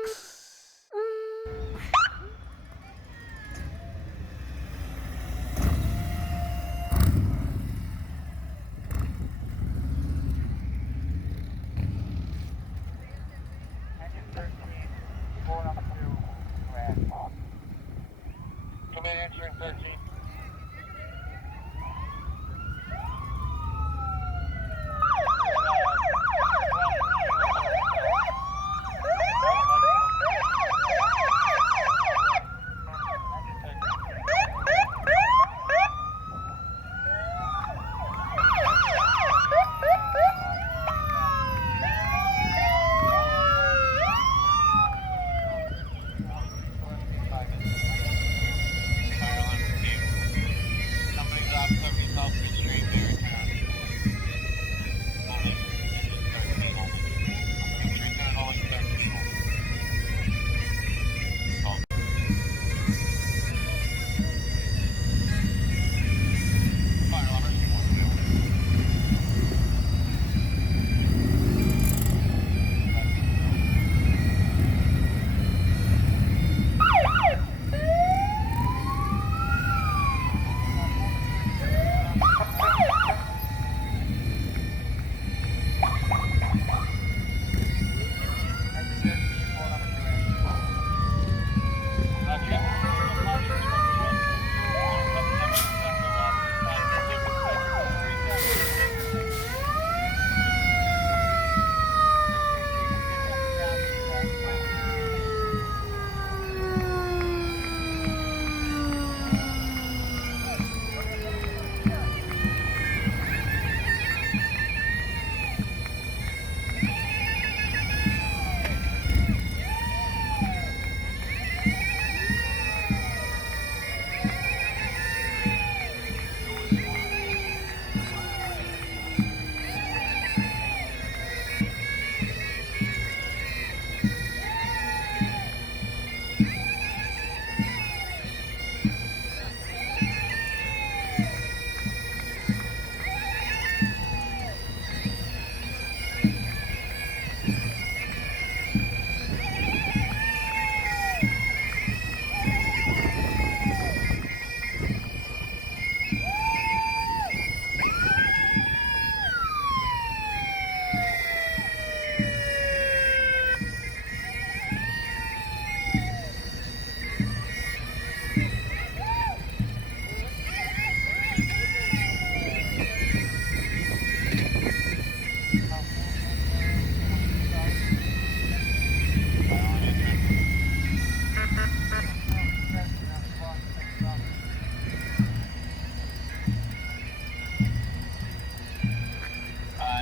Come in answering 13.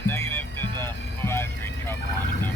Negative, there's a supervisory trouble on it now.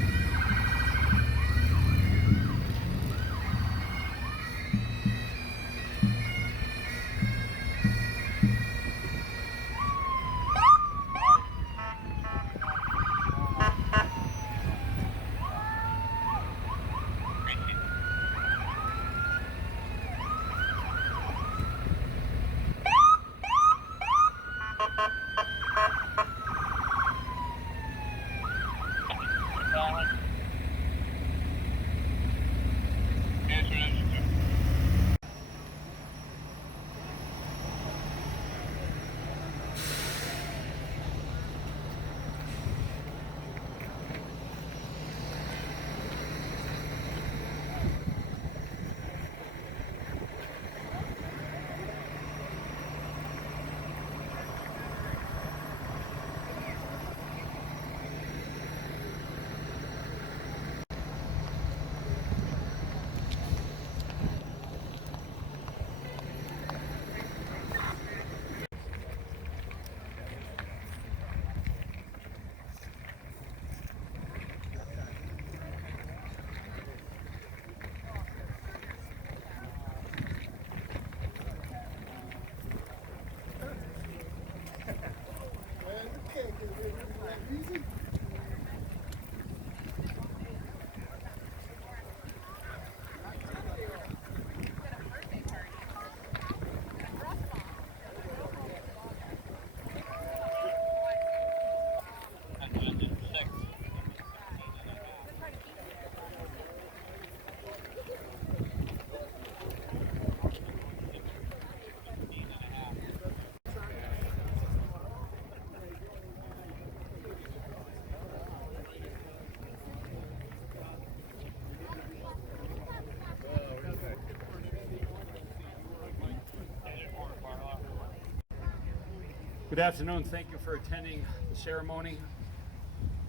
Good afternoon. Thank you for attending the ceremony.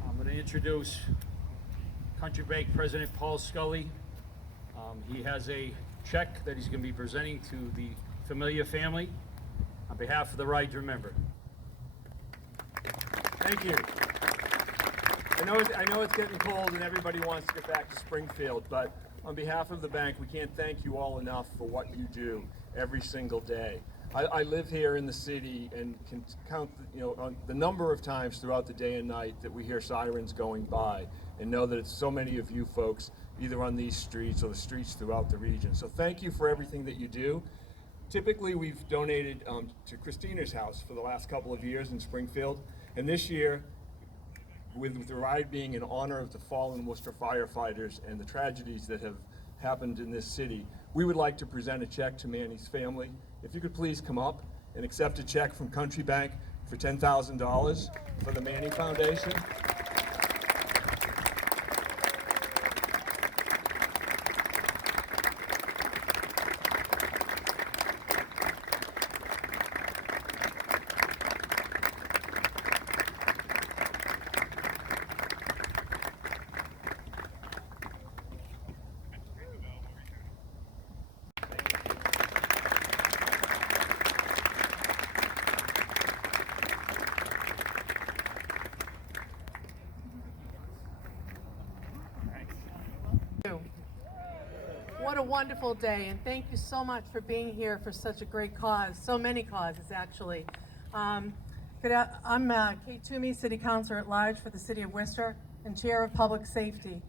I'm going to introduce Country Bank President Paul Scully. He has a check that he's going to be presenting to the Familia family on behalf of the Ride to Remember. Thank you. I know it's getting cold and everybody wants to get back to Springfield, but on behalf of the bank, we can't thank you all enough for what you do every single day. I live here in the city and can count, on the number of times throughout the day and night that we hear sirens going by, and know that it's so many of you folks either on these streets or the streets throughout the region. So thank you for everything that you do. Typically, we've donated to Christina's house for the last couple of years in Springfield, and this year, with the ride being in honor of the fallen Worcester firefighters and the tragedies that have happened in this city, we would like to present a check to Manny's family. If you could please come up and accept a check from Country Bank for $10,000 for the Manny Foundation. What a wonderful day, and thank you so much for being here for such a great cause, so many causes actually. I'm Kate Toomey, City Councilor at Large for the City of Worcester and Chair of Public Safety.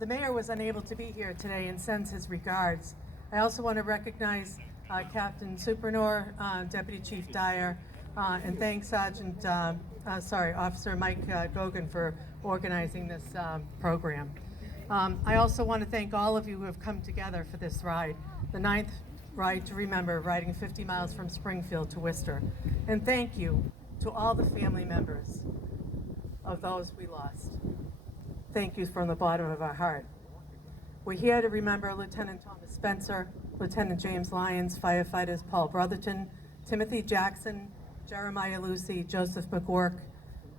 The Mayor was unable to be here today and sends his regards. I also want to recognize Captain Supernor, Deputy Chief Dyer, and thank Officer Mike Gogan for organizing this program. I also want to thank all of you who have come together for this ride, the 9th Ride to Remember, riding 50 miles from Springfield to Worcester. And thank you to all the family members of those we lost. Thank you from the bottom of our heart. We're here to remember Lieutenant Thomas Spencer, Lieutenant James Lyons, firefighters Paul Brotherton, Timothy Jackson, Jeremiah Lucy, Joseph McGurk,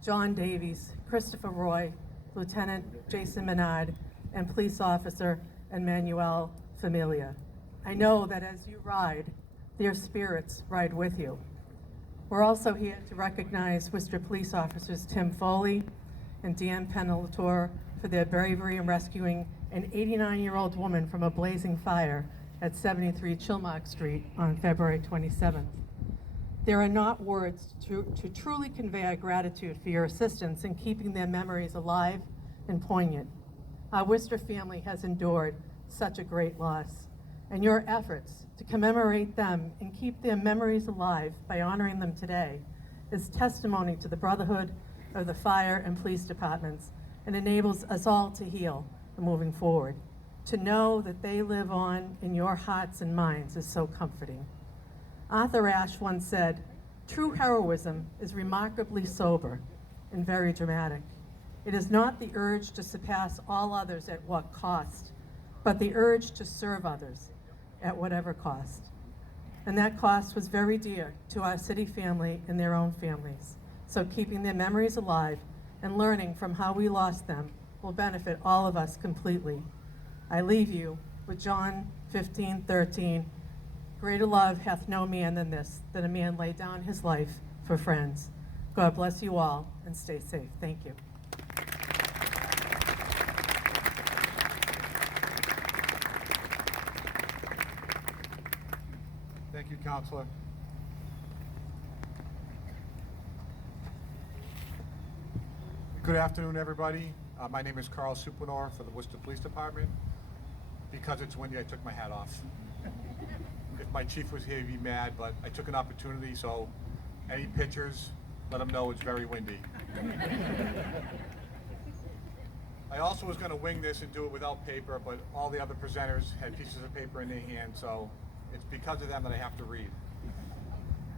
John Davies, Christopher Roy, Lieutenant Jason Menard, and Police Officer Emmanuel Familia. I know that as you ride, their spirits ride with you. We're also here to recognize Worcester Police Officers Tim Foley and Dan Penelator for their bravery in rescuing an 89-year-old woman from a blazing fire at 73 Chilmark Street on February 27th. There are not words to truly convey our gratitude for your assistance in keeping their memories alive and poignant. Our Worcester family has endured such a great loss, and your efforts to commemorate them and keep their memories alive by honoring them today is testimony to the brotherhood of the fire and police departments and enables us all to heal and moving forward. To know that they live on in your hearts and minds is so comforting. Arthur Ashe once said, "True heroism is remarkably sober and very dramatic. It is not the urge to surpass all others at what cost, but the urge to serve others at whatever cost." And that cost was very dear to our city family and their own families. So keeping their memories alive and learning from how we lost them will benefit all of us completely. I leave you with John 15:13. Greater love hath no man than this, that a man lay down his life for friends. God bless you all and stay safe. Thank you. Thank you, Counselor. Good afternoon, everybody. My name is Carl Supernor for the Worcester Police Department. Because it's windy, I took my hat off. If my chief was here, he'd be mad, but I took an opportunity, so any pictures, let him know it's very windy. I also was going to wing this and do it without paper, but all the other presenters had pieces of paper in their hand, so it's because of them that I have to read.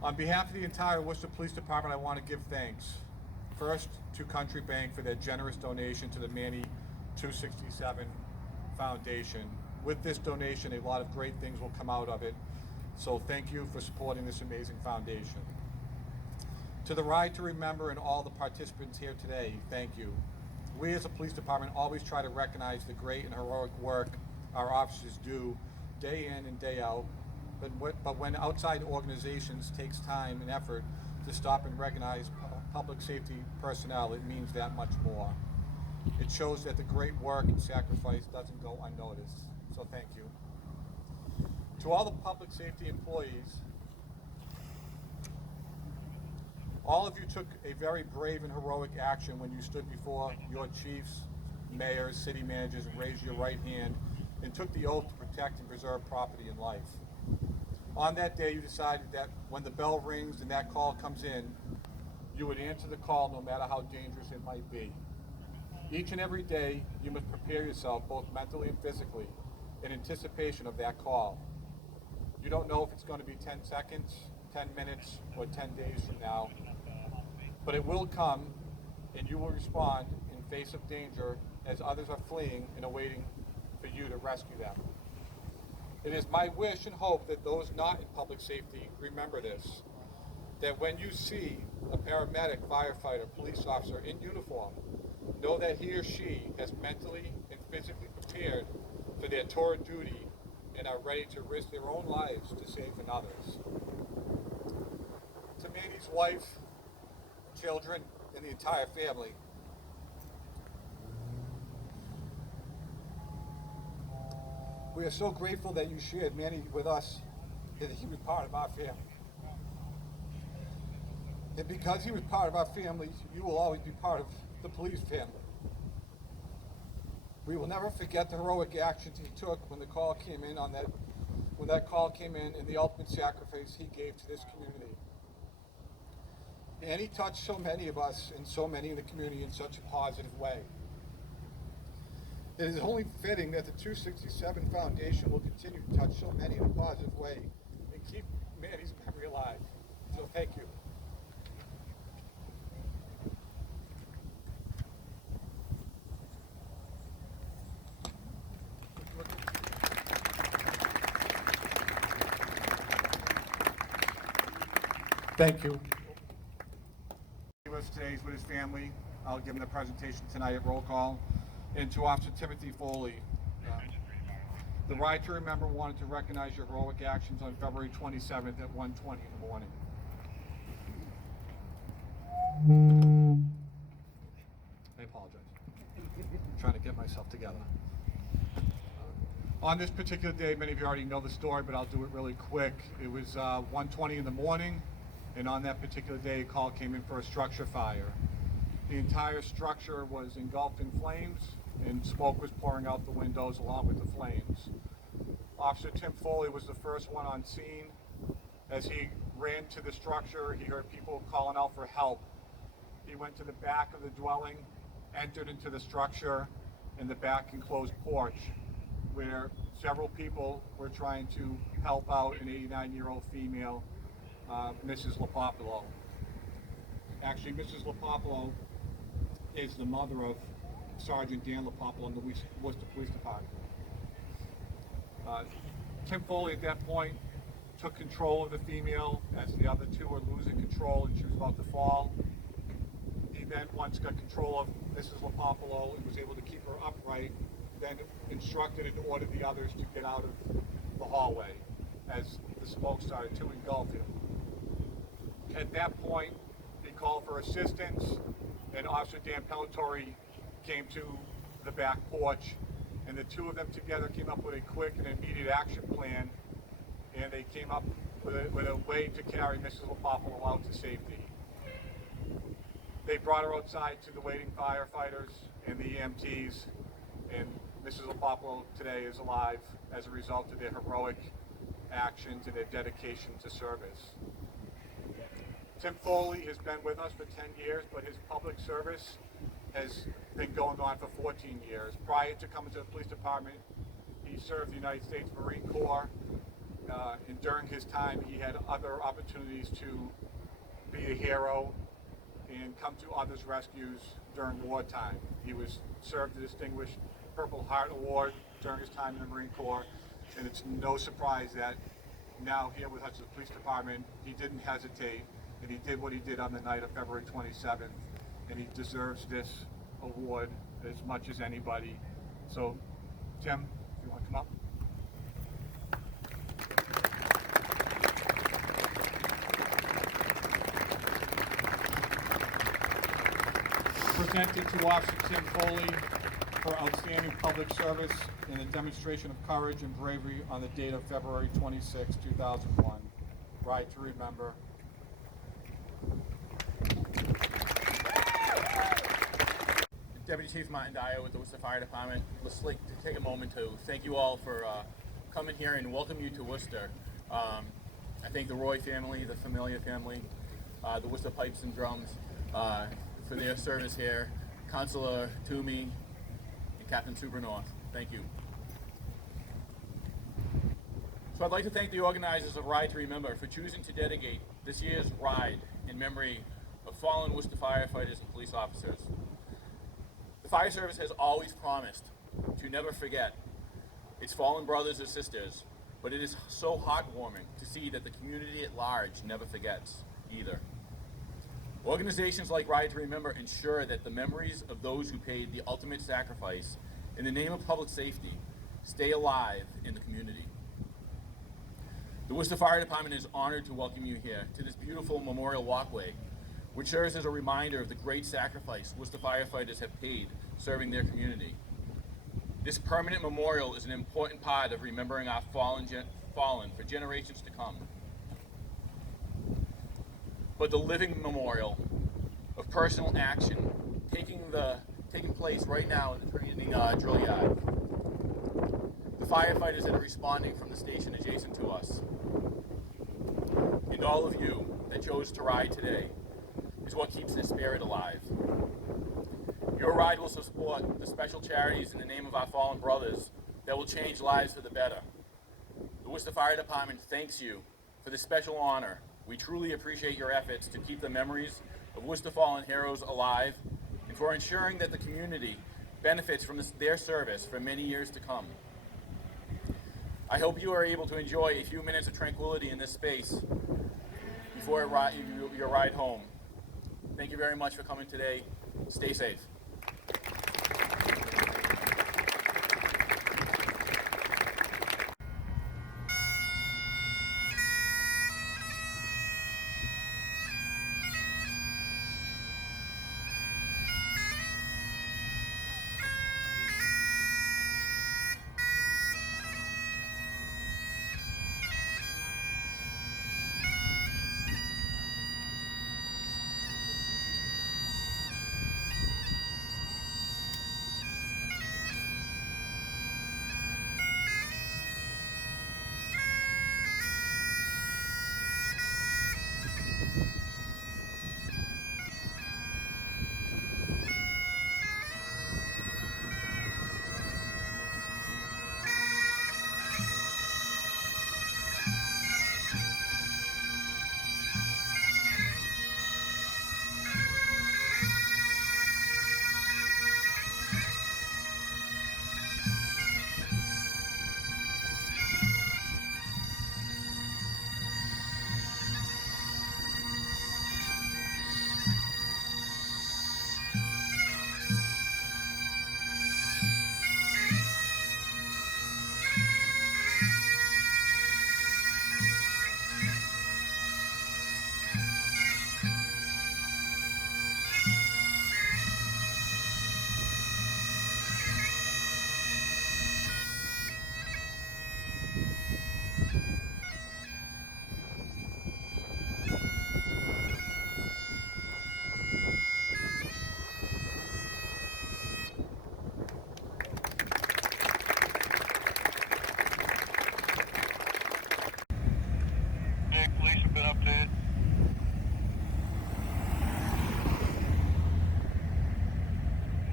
On behalf of the entire Worcester Police Department, I want to give thanks. First, to Country Bank for their generous donation to the Manny 267 Foundation. With this donation, a lot of great things will come out of it. So thank you for supporting this amazing foundation. To the Ride to Remember and all the participants here today, thank you. We as a police department always try to recognize the great and heroic work our officers do day in and day out, but when outside organizations takes time and effort to stop and recognize public safety personnel, it means that much more. It shows that the great work and sacrifice doesn't go unnoticed, so thank you. To all the public safety employees, all of you took a very brave and heroic action when you stood before your chiefs, mayors, city managers, and raised your right hand and took the oath to protect and preserve property and life. On that day, you decided that when the bell rings and that call comes in, you would answer the call no matter how dangerous it might be. Each and every day, you must prepare yourself both mentally and physically in anticipation of that call. You don't know if it's going to be 10 seconds, 10 minutes, or 10 days from now, but it will come and you will respond in face of danger as others are fleeing and awaiting for you to rescue them. It is my wish and hope that those not in public safety remember this, that when you see a paramedic, firefighter, police officer in uniform, know that he or she has mentally and physically prepared for their tour of duty and are ready to risk their own lives to save others. To Manny's wife, children, and the entire family, we are so grateful that you shared Manny with us and that he was part of our family. And because he was part of our family, you will always be part of the police family. We will never forget the heroic actions he took when the call came in and the ultimate sacrifice he gave to this community. And he touched so many of us and so many in the community in such a positive way. It is only fitting that the 267 Foundation will continue to touch so many in a positive way and keep Manny's memory alive. So thank you. Thank you. He was today with his family. I'll give him the presentation tonight at roll call. And to Officer Timothy Foley, the Ride to Remember wanted to recognize your heroic actions on February 27th at 1:20 in the morning. I apologize. I'm trying to get myself together. On this particular day, many of you already know the story, but I'll do it really quick. It was 1:20 in the morning, and on that particular day, a call came in for a structure fire. The entire structure was engulfed in flames, and smoke was pouring out the windows along with the flames. Officer Tim Foley was the first one on scene. As he ran to the structure, he heard people calling out for help. He went to the back of the dwelling, entered into the structure in the back enclosed porch, where several people were trying to help out an 89-year-old female, Mrs. LaPopolo. Actually, Mrs. LaPopolo is the mother of Sergeant Dan LaPopolo in the Worcester Police Department. Tim Foley at that point took control of the female as the other two were losing control and she was about to fall. He then once got control of Mrs. LaPopolo and was able to keep her upright, then instructed and ordered the others to get out of the hallway as the smoke started to engulf him. At that point, he called for assistance, and Officer Dan Pelletore came to the back porch, and the two of them together came up with a quick and immediate action plan, and they came up with a way to carry Mrs. LaPopolo out to safety. They brought her outside to the waiting firefighters and the EMTs, and Mrs. LaPopolo today is alive as a result of their heroic actions and their dedication to service. Tim Foley has been with us for 10 years, but his public service has been going on for 14 years. Prior to coming to the police department, he served the United States Marine Corps, and during his time he had other opportunities to be a hero and come to others' rescues during wartime. He was served the Distinguished Purple Heart Award during his time in the Marine Corps, and it's no surprise that now here with us at the police department, he didn't hesitate and he did what he did on the night of February 27th, and he deserves this award as much as anybody. So, Tim, if you want to come up. Presented to Officer Tim Foley for outstanding public service and a demonstration of courage and bravery on the date of February 26, 2001. Ride to remember. Deputy Chief Martin Dyer with the Worcester Fire Department. Let's like to take a moment to thank you all for coming here and welcome you to Worcester. I thank the Roy family, the Familia family, the Worcester Pipes and Drums for their service here. Councilor Toomey and Captain Supernorth, thank you. So I'd like to thank the organizers of Ride to Remember for choosing to dedicate this year's ride in memory of fallen Worcester firefighters and police officers. The fire service has always promised to never forget its fallen brothers and sisters, but it is so heartwarming to see that the community at large never forgets either. Organizations like Ride to Remember ensure that the memories of those who paid the ultimate sacrifice in the name of public safety stay alive in the community. The Worcester Fire Department is honored to welcome you here to this beautiful memorial walkway, which serves as a reminder of the great sacrifice Worcester firefighters have paid serving their community. This permanent memorial is an important part of remembering our fallen for generations to come. But the living memorial of personal action taking place right now in the training drill yard. The firefighters that are responding from the station adjacent to us, and all of you that chose to ride today, is what keeps this spirit alive. Your ride will support the special charities in the name of our fallen brothers that will change lives for the better. The Worcester Fire Department thanks you for this special honor. We truly appreciate your efforts to keep the memories of Worcester fallen heroes alive and for ensuring that the community benefits from their service for many years to come. I hope you are able to enjoy a few minutes of tranquility in this space before your ride home. Thank you very much for coming today. Stay safe. Police have been updated.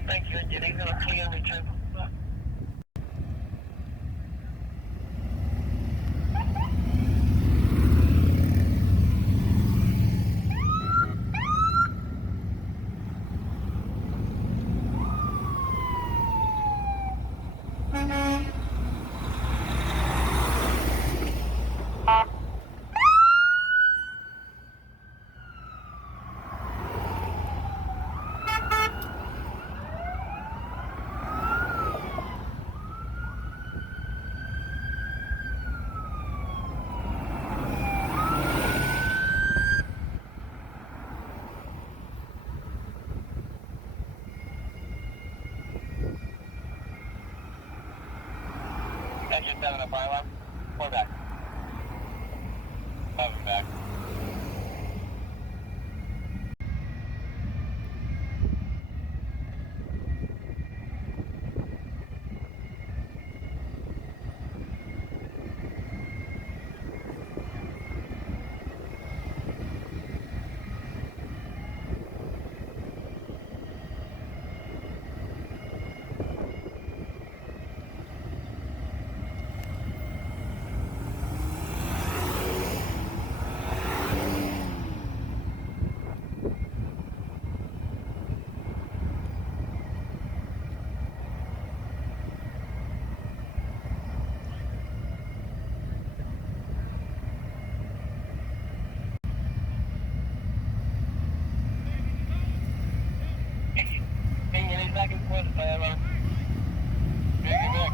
Thank you. You're going to clear return. Engine 7 on fire alarm. 4 back. 7 back. Any seconds for the fire alarm. Get back.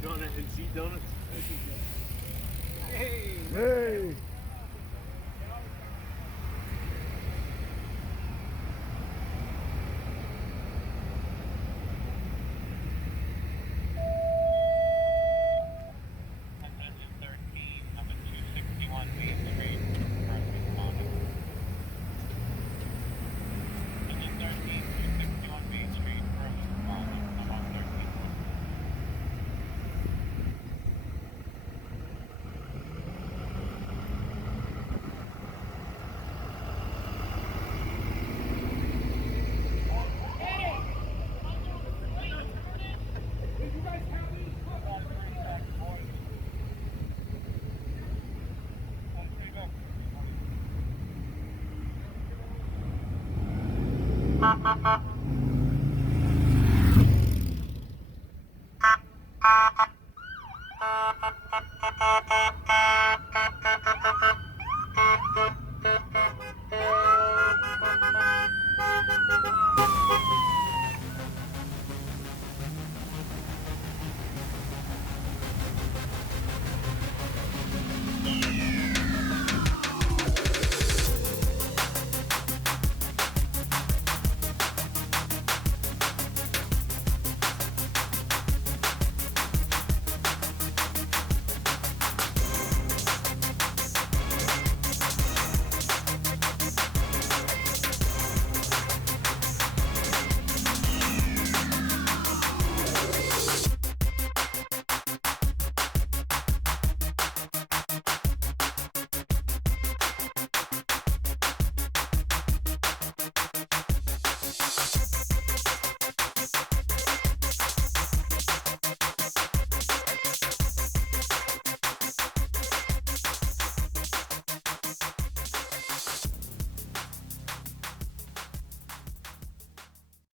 Donut and G donuts. Hey! Engine 13, number 261 Main Street, first responding. Engine 13, 261 Main Street, first responding. I'm on 13. Hey!